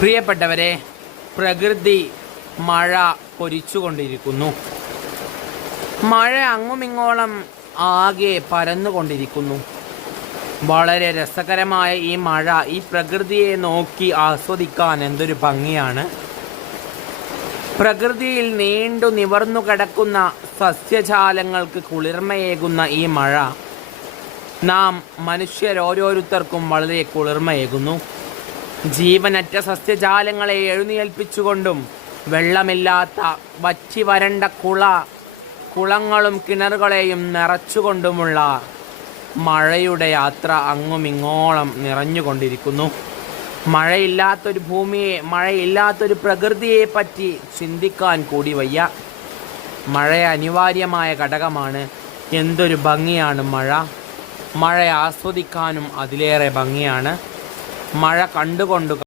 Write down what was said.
പ്രിയപ്പെട്ടവരെ, പ്രകൃതി മഴ പൊരിച്ചുകൊണ്ടിരിക്കുന്നു. മഴ അങ്ങുമിങ്ങോളം ആകെ പരന്നുകൊണ്ടിരിക്കുന്നു. വളരെ രസകരമായ ഈ മഴ, ഈ പ്രകൃതിയെ നോക്കി ആസ്വദിക്കാൻ എന്തൊരു ഭംഗിയാണ്. പ്രകൃതിയിൽ നീണ്ടു നിവർന്നു കിടക്കുന്ന സസ്യജാലങ്ങൾക്ക് കുളിർമയേകുന്ന ഈ മഴ നാം മനുഷ്യരോരോരുത്തർക്കും വളരെ കുളിർമയേകുന്നു. ജീവനറ്റ സസ്യജാലങ്ങളെ എഴുന്നേൽപ്പിച്ചുകൊണ്ടും വെള്ളമില്ലാത്ത വറ്റി വരണ്ട കുളങ്ങളും കിണറുകളെയും നിറച്ചുകൊണ്ടുമുള്ള മഴയുടെ യാത്ര അങ്ങുമിങ്ങോളം നിറഞ്ഞുകൊണ്ടിരിക്കുന്നു. മഴയില്ലാത്തൊരു ഭൂമിയെ, മഴയില്ലാത്തൊരു പ്രകൃതിയെ പറ്റി ചിന്തിക്കാൻ കൂടി വയ്യ. മഴ അനിവാര്യമായ ഘടകമാണ്. എന്തൊരു ഭംഗിയാണ് മഴ. മഴ ആസ്വദിക്കാനും അതിലേറെ ഭംഗിയാണ്. മഴ കണ്ടുകൊണ്ട്